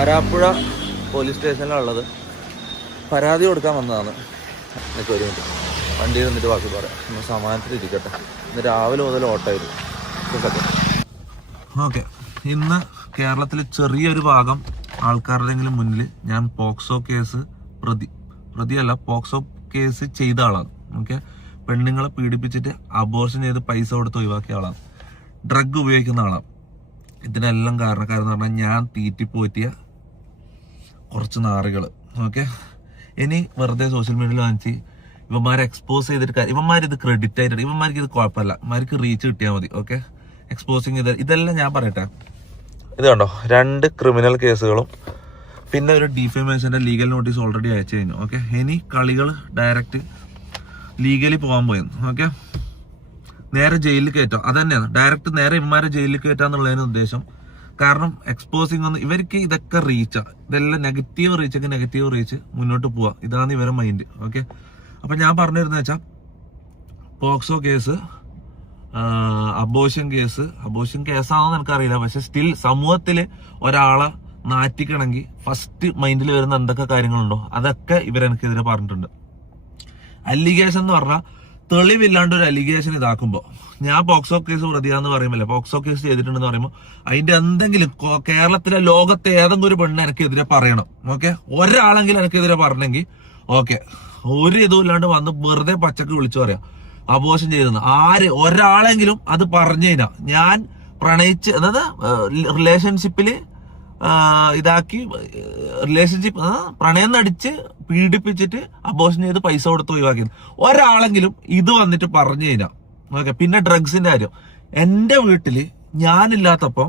Karapuzha police സ്റ്റേഷനിലുള്ളത്. പരാതി കൊടുക്കാൻ വന്നതാണ്. എനിക്ക് ഒരു മിനിറ്റ് വണ്ടിയിൽ നിന്നിട്ട് ബാക്കി പറയാം. ഒന്ന് സമാനത്തിൽ ഇരിക്കട്ടെ. ഇന്ന് രാവിലെ മുതൽ ഓട്ടമായിരുന്നു. ഓക്കെ, ഇന്ന് കേരളത്തിൽ ചെറിയൊരു ഭാഗം ആൾക്കാരുടെയെങ്കിലും മുന്നിൽ ഞാൻ പോക്സോ കേസ് പ്രതിയല്ല, പോക്സോ കേസ് ചെയ്ത ആളാണ്. ഓക്കെ, പെണ്ണുങ്ങളെ പീഡിപ്പിച്ചിട്ട് അബോർഷൻ ചെയ്ത് പൈസ കൊടുത്ത് ഒഴിവാക്കിയ ആളാണ്. ഡ്രഗ് ഉപയോഗിക്കുന്ന ആളാണ്. ഇതിനെല്ലാം കാരണക്കാരെന്ന് പറഞ്ഞാൽ ഞാൻ തീറ്റിപ്പോറ്റിയ കുറച്ച് നാറുകൾ. ഓക്കെ, ഇനി വെറുതെ സോഷ്യൽ മീഡിയയിൽ വാങ്ങിച്ച് ഇവന്മാരെ എക്സ്പോസ് ചെയ്തിട്ട് ഇവന്മാരിത് ക്രെഡിറ്റ് ആയിട്ട് ഇവന്മാർക്ക് ഇത് കുഴപ്പമില്ല, ഇവന്മാർക്ക് റീച്ച് കിട്ടിയാൽ മതി. ഓക്കെ, എക്സ്പോസിങ് ഇതെല്ലാം ഞാൻ പറയട്ടെ. ഇത് കണ്ടോ, 2 ക്രിമിനൽ കേസുകളും പിന്നെ ഒരു ഡിഫേമേഷന്റെ ലീഗൽ നോട്ടീസ് ഓൾറെഡി അയച്ചു കഴിഞ്ഞു. ഓക്കെ, ഇനി കളികൾ ഡയറക്റ്റ് ലീഗലി പോകാൻ പോയെന്ന്. ഓക്കെ, നേരെ ജയിലിൽ കയറ്റാം. അത് തന്നെയാണ് ഡയറക്റ്റ് നേരെ ഇവന്മാരെ ജയിലിൽ കയറ്റാന്നുള്ളതിന് ഉദ്ദേശം. കാരണം എക്സ്പോസിങ് ഒന്ന് ഇവർക്ക് ഇതൊക്കെ റീച്ചാ, ഇതെല്ലാം നെഗറ്റീവ് റീച്ച് മുന്നോട്ട് പോവാ. ഇതാണ് ഇവരുടെ മൈൻഡ്. ഓക്കെ, അപ്പൊ ഞാൻ പറഞ്ഞിരുന്ന വെച്ചാൽ പോക്സോ കേസ്, അബോർഷൻ കേസാണെന്ന് എനിക്കറിയില്ല. പക്ഷെ സ്റ്റിൽ സമൂഹത്തില് ഒരാളെ നാറ്റിക്കണമെങ്കിൽ ഫസ്റ്റ് മൈൻഡിൽ വരുന്ന എന്തൊക്കെ കാര്യങ്ങളുണ്ടോ അതൊക്കെ ഇവരെനിക്കെതിരെ പറഞ്ഞിട്ടുണ്ട്. അലിഗേഷൻ എന്ന് പറഞ്ഞാൽ തെളിവില്ലാണ്ട് ഒരു അലിഗേഷൻ ഇതാക്കുമ്പോ, ഞാൻ പോക്സോ കേസ് പ്രതിയാന്ന് പറയുമ്പോൾ, പോക്സോ കേസ് ചെയ്തിട്ടുണ്ടെന്ന് പറയുമ്പോൾ അതിന്റെ എന്തെങ്കിലും കേരളത്തിലെ ലോകത്തെ ഏതെങ്കിലും ഒരു പെണ്ണ് എനിക്കെതിരെ പറയണം. ഓക്കെ, ഒരാളെങ്കിലും എനിക്കെതിരെ പറഞ്ഞെങ്കിൽ ഓക്കെ, ഒരു ഇതും ഇല്ലാണ്ട് വന്ന് വെറുതെ പച്ചക്ക് വിളിച്ചു പറയാം അബോർഷൻ ചെയ്തെന്ന്. ഒരാളെങ്കിലും അത് പറഞ്ഞു കഴിഞ്ഞാൽ ഞാൻ പ്രണയിച്ച്, അതായത് റിലേഷൻഷിപ്പില് പ്രണയം നടിച്ച് പീഡിപ്പിച്ചിട്ട് അബോർഷൻ ചെയ്ത് പൈസ കൊടുത്ത് ഒഴിവാക്കിയത് ഒരാളെങ്കിലും ഇത് വന്നിട്ട് പറഞ്ഞു കഴിഞ്ഞാൽ ഓക്കെ. പിന്നെ ഡ്രഗ്സിന്റെ കാര്യം, എന്റെ വീട്ടില് ഞാനില്ലാത്തപ്പം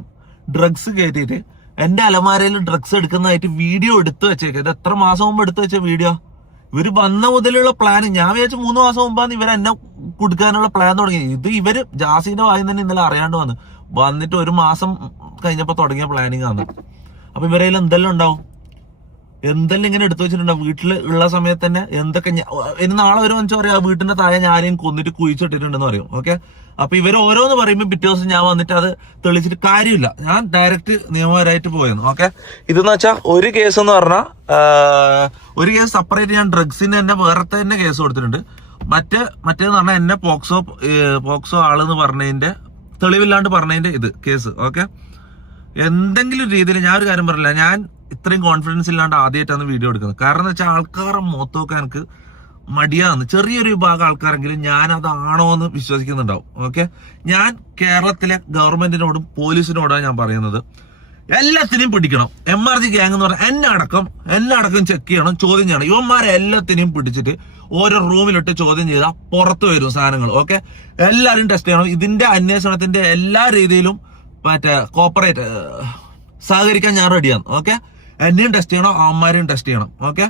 ഡ്രഗ്സ് കയറ്റിയിട്ട് എന്റെ അലമാരയിൽ ഡ്രഗ്സ് എടുക്കുന്നതായിട്ട് വീഡിയോ എടുത്തു വെച്ചേക്കാം. ഇത് എത്ര മാസം മുമ്പ് എടുത്തു വെച്ച വീഡിയോ. ഇവര് വന്ന മുതലുള്ള പ്ലാൻ, ഞാൻ വിചാരിച്ചു 3 മാസം മുമ്പാണ് ഇവർ എന്നെ കൊടുക്കാനുള്ള പ്ലാൻ തുടങ്ങി. ഇത് ഇവര് ജാസിന്റെ വായിൽ തന്നെ ഇന്നലെ അറിയാണ്ട് വന്നിട്ട് 1 മാസം കഴിഞ്ഞപ്പോ തുടങ്ങിയ പ്ലാനിങ് ആണ്. അപ്പൊ ഇവരേൽ എന്തെല്ലാം ഉണ്ടാവും, എന്തെല്ലാം ഇങ്ങനെ എടുത്തു വെച്ചിട്ടുണ്ടാവും. വീട്ടിൽ ഉള്ള സമയത്ത് തന്നെ എന്തൊക്കെ. ഇനി നാളെ ഒരു മനുഷ്യ പറയാം വീട്ടിന്റെ താഴെ ഞാനെയും കൊന്നിട്ട് കുഴിച്ചിട്ടിട്ടുണ്ടെന്ന് പറയും. ഓക്കെ, അപ്പൊ ഇവർ ഓരോന്ന് പറയുമ്പോൾ പിറ്റേ ദിവസം ഞാൻ വന്നിട്ട് അത് തെളിച്ചിട്ട് കാര്യമില്ല. ഞാൻ ഡയറക്റ്റ് നിയമപരമായിട്ട് പോയെന്ന്. ഓക്കെ, ഇതെന്ന് വെച്ചാൽ ഒരു കേസ് എന്ന് പറഞ്ഞാൽ ഒരു കേസ് സെപ്പറേറ്റ് ഞാൻ ഡ്രഗ്സിന് തന്നെ വേറെ തന്നെ കേസ് കൊടുത്തിട്ടുണ്ട്. മറ്റേന്ന് പറഞ്ഞാൽ എന്നെ പോക്സോ ആളെന്ന് പറഞ്ഞതിന്റെ തെളിവില്ലാണ്ട് പറഞ്ഞതിന്റെ ഇത് കേസ്. ഓക്കെ, എന്തെങ്കിലും രീതിയിൽ ഞാൻ ഒരു കാര്യം പറയില്ല, ഞാൻ ഇത്രയും കോൺഫിഡൻസ് ഇല്ലാണ്ട് ആദ്യമായിട്ടാണ് വീഡിയോ എടുക്കുന്നത്. കാരണം എന്ന് വെച്ചാൽ ആൾക്കാരെ മുഖത്തൊക്കെ എനിക്ക് മടിയാന്ന്. ചെറിയൊരു വിഭാഗം ആൾക്കാരെങ്കിലും ഞാൻ അതാണോ എന്ന് വിശ്വസിക്കുന്നുണ്ടാവും. ഓക്കെ, ഞാൻ കേരളത്തിലെ ഗവൺമെന്റിനോടും പോലീസിനോടാണ് ഞാൻ പറയുന്നത്, എല്ലാത്തിനെയും പിടിക്കണം. MRG ഗ്യാങ് എന്ന് പറഞ്ഞാൽ എന്നെ അടക്കം ചെക്ക് ചെയ്യണം, ചോദ്യം ചെയ്യണം. ഇവന്മാരെ എല്ലാത്തിനെയും പിടിച്ചിട്ട് ഓരോ റൂമിലിട്ട് ചോദ്യം ചെയ്താൽ പുറത്തു വരും സാധനങ്ങൾ. ഓക്കെ, എല്ലാവരും ടെസ്റ്റ് ചെയ്യണം. ഇതിന്റെ അന്വേഷണത്തിന്റെ എല്ലാ രീതിയിലും കോപ്പറേറ്റ് സഹകരിക്കാൻ ഞാൻ റെഡിയാണ്. ഓക്കെ, എന്നെയും ടെസ്റ്റ് ചെയ്യണം, അവന്മാരെയും ടെസ്റ്റ് ചെയ്യണം. ഓക്കെ,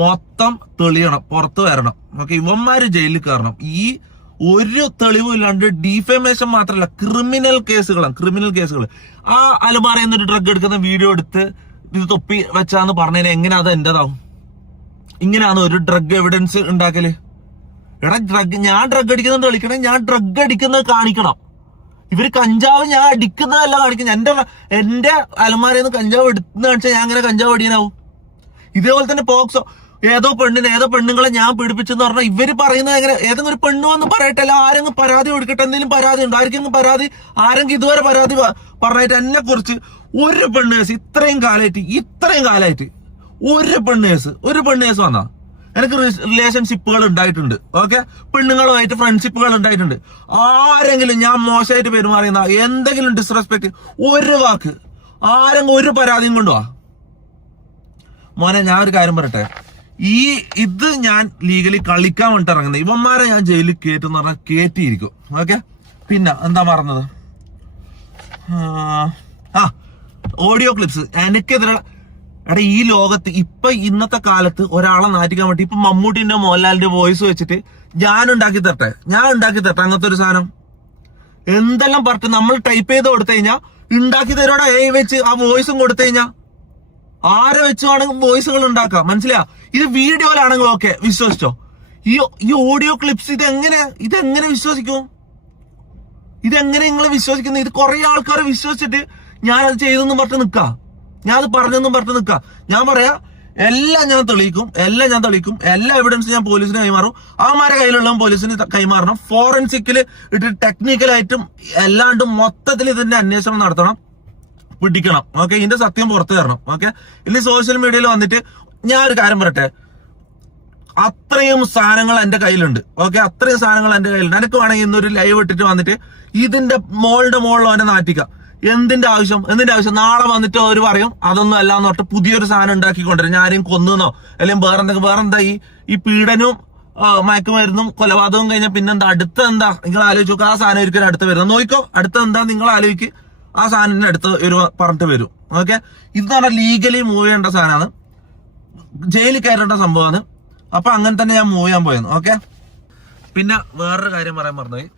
മൊത്തം തെളിയണം, പുറത്തു വരണം. ഓക്കെ, ഇവന്മാര് ജയിലിൽ കയറണം. ഈ ഒരു തെളിവും ഇല്ലാണ്ട് ഡിഫേമേഷൻ മാത്രമല്ല, ക്രിമിനൽ കേസുകൾ. ആ അലമാരയിൽ നിന്ന് ഡ്രഗ് എടുക്കുന്ന വീഡിയോ എടുത്ത് ഇത് തൊപ്പി വെച്ചാന്ന് പറഞ്ഞതിന് എങ്ങനെ അത് എന്റേതാവും? ഇങ്ങനെയാണ് ഒരു ഡ്രഗ് എവിഡൻസ് ഉണ്ടാക്കല്. ഞാൻ ഡ്രഗ് അടിക്കുന്നുണ്ട് കളിക്കണം, ഞാൻ ഡ്രഗ് അടിക്കുന്നത് കാണിക്കണം. ഇവര് കഞ്ചാവ് ഞാൻ അടിക്കുന്നതല്ല കാണിക്കുന്നത്. എന്റെ അലമാരയിൽ നിന്ന് കഞ്ചാവ് എടുത്തുന്ന കാണിച്ചാൽ ഞാൻ അങ്ങനെ കഞ്ചാവ് അടിയാനാവും. ഇതേപോലെ തന്നെ പോക്സോ ഏതോ പെണ്ണുങ്ങളെ ഞാൻ പീഡിപ്പിച്ചെന്ന് പറഞ്ഞാൽ ഇവര് പറയുന്നത് എങ്ങനെ? ഏതെങ്കിലും ഒരു പെണ്ണു വന്ന് പറയട്ടല്ല, ആരെങ്കിലും പരാതി കൊടുക്കട്ടെ. എന്തെങ്കിലും പരാതി ഉണ്ടോ? ആരെങ്കിലും ഇതുവരെ പരാതി പറഞ്ഞിട്ട് എന്നെ കുറിച്ച് ഒരു പെണ്ണ് കേസ് ഇത്രയും കാലമായിട്ട് ഒരു പെണ്ണ് കേസ് വന്നാ? എനിക്ക് റിലേഷൻഷിപ്പുകൾ ഉണ്ടായിട്ടുണ്ട്. ഓക്കെ, പെണ്ണുങ്ങളുമായിട്ട് ഫ്രണ്ട്ഷിപ്പുകൾ ഉണ്ടായിട്ടുണ്ട്. ആരെങ്കിലും ഞാൻ മോശമായിട്ട് പെരുമാറിയെന്ന എന്തെങ്കിലും ഡിസ്റെസ്പെക്ട് ഒരു വാക്ക് ആരെങ്കിലും ഒരു പരാതിയും കൊണ്ടുവാ മോനെ. ഞാൻ ഒരു കാര്യം പറയട്ടെ, ഇത് ഞാൻ ലീഗലി കളിക്കാൻ വേണ്ടിട്ട് ഇറങ്ങുന്നത്. ഇവന്മാരെ ഞാൻ ജയിലിൽ കയറ്റെന്ന് പറഞ്ഞാൽ കയറ്റിയിരിക്കും. ഓക്കെ, പിന്നെ എന്താ പറഞ്ഞത്, ഓഡിയോ ക്ലിപ്സ് എനിക്കെതിരെ. ഈ ലോകത്ത് ഇന്നത്തെ കാലത്ത് ഒരാളെ നാറ്റിക്കാൻ വേണ്ടി ഇപ്പൊ മമ്മൂട്ടിന്റെ മോഹൻലാലിന്റെ വോയിസ് വെച്ചിട്ട് ഞാൻ ഉണ്ടാക്കി തരട്ടെ അങ്ങനത്തെ ഒരു സാധനം എന്തെല്ലാം പറഞ്ഞിട്ട് നമ്മൾ ടൈപ്പ് ചെയ്ത് കൊടുത്തു കഴിഞ്ഞാൽ ഉണ്ടാക്കി തരോടെ വെച്ച് ആ വോയിസും കൊടുത്തു കഴിഞ്ഞാൽ ആരെ വെച്ചുവാണെങ്കിൽ വോയിസുകൾ ഉണ്ടാക്കാം. മനസ്സിലാ? ഇത് വീഡിയോയിലാണെങ്കിൽ ഓക്കെ വിശ്വസിച്ചോ. ഈ ഓഡിയോ ക്ലിപ്സ് ഇതെങ്ങനെ വിശ്വസിക്കും? ഇതെങ്ങനെ നിങ്ങൾ വിശ്വസിക്കുന്നത്? ഇത് കുറെ ആൾക്കാരെ വിശ്വസിച്ചിട്ട് ഞാനത് ചെയ്തെന്ന് പറഞ്ഞിട്ട് നിൽക്കാം. ഞാൻ അത് പറഞ്ഞൊന്നും പറഞ്ഞു നിൽക്കാം. ഞാൻ പറയാ എല്ലാം ഞാൻ തെളിയിക്കും, എല്ലാ എവിഡൻസും ഞാൻ പോലീസിന് കൈമാറും. അവന്മാരെ കയ്യിലുള്ള പോലീസിന് കൈമാറണം. ഫോറൻസിക്കില് ഇട്ട് ടെക്നിക്കലായിട്ടും എല്ലാണ്ടും മൊത്തത്തിൽ ഇതിന്റെ അന്വേഷണം നടത്തണം, പിടിക്കണം. ഓക്കെ, ഇതിന്റെ സത്യം പുറത്തു തരണം. ഓക്കെ, ഇനി സോഷ്യൽ മീഡിയയിൽ വന്നിട്ട് ഞാൻ ഒരു കാര്യം പറയട്ടെ, അത്രയും സാധനങ്ങൾ എന്റെ കയ്യിലുണ്ട്. ഓക്കെ, അത്രയും സാധനങ്ങൾ എന്റെ കയ്യിലുണ്ട്. എനിക്ക് വേണമെങ്കിൽ ഇന്നൊരു ലൈവ് ഇട്ടിട്ട് വന്നിട്ട് ഇതിന്റെ മോളുടെ അവനെ നാട്ടിക്കാം. എന്തിന്റെ ആവശ്യം? നാളെ വന്നിട്ട് അവർ പറയും അതൊന്നും അല്ലാന്ന് പറഞ്ഞിട്ട് പുതിയൊരു സാധനം ഉണ്ടാക്കിക്കൊണ്ടിരും. ഞാൻ ആരെയും കൊന്നോ അല്ലെങ്കിൽ വേറെന്താ ഈ പീഡനവും മയക്കുമരുന്നും കൊലപാതകവും കഴിഞ്ഞാൽ പിന്നെന്താ അടുത്ത എന്താ? നിങ്ങൾ ആലോചിച്ച് നോക്കുക. ആ സാധനം ഒരിക്കലും അടുത്ത് വരുന്നത് നോക്കിക്കോ. അടുത്ത എന്താ നിങ്ങൾ ആലോചിക്ക്. ആ സാധനത്തിന് അടുത്ത് പറഞ്ഞിട്ട് വരും. ഓക്കെ, ഇത് പറഞ്ഞാൽ ലീഗലി മൂവ് ചെയ്യേണ്ട സാധനമാണ്, ജയിലിൽ കയറേണ്ട സംഭവമാണ്. അപ്പൊ അങ്ങനെ തന്നെ ഞാൻ മൂവ് ചെയ്യാൻ പോയെന്ന്. ഓക്കെ, പിന്നെ വേറൊരു കാര്യം പറയാൻ മറന്നുപോയി.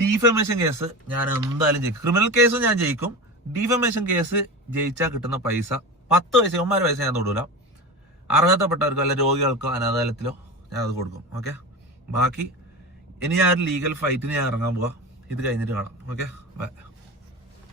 ഡീഫമേഷൻ കേസ് ഞാൻ എന്തായാലും ജയിക്കും. ക്രിമിനൽ കേസും ഞാൻ ജയിക്കും. ഡീഫമേഷൻ കേസ് ജയിച്ചാൽ കിട്ടുന്ന പൈസ 10 പൈസ 9 പൈസ ഞാൻ തൊടൂല. അർഹതപ്പെട്ടവർക്കോ അല്ല രോഗികൾക്കോ അനാഥാലയത്തിലോ ഞാൻ അത് കൊടുക്കും. ഓക്കെ, ബാക്കി ഇനി ഞാൻ ഒരു ലീഗൽ ഫൈറ്റിന് ഞാൻ ഇറങ്ങാൻ പോവാ. ഇത് കഴിഞ്ഞിട്ട് കാണാം. Okay, by.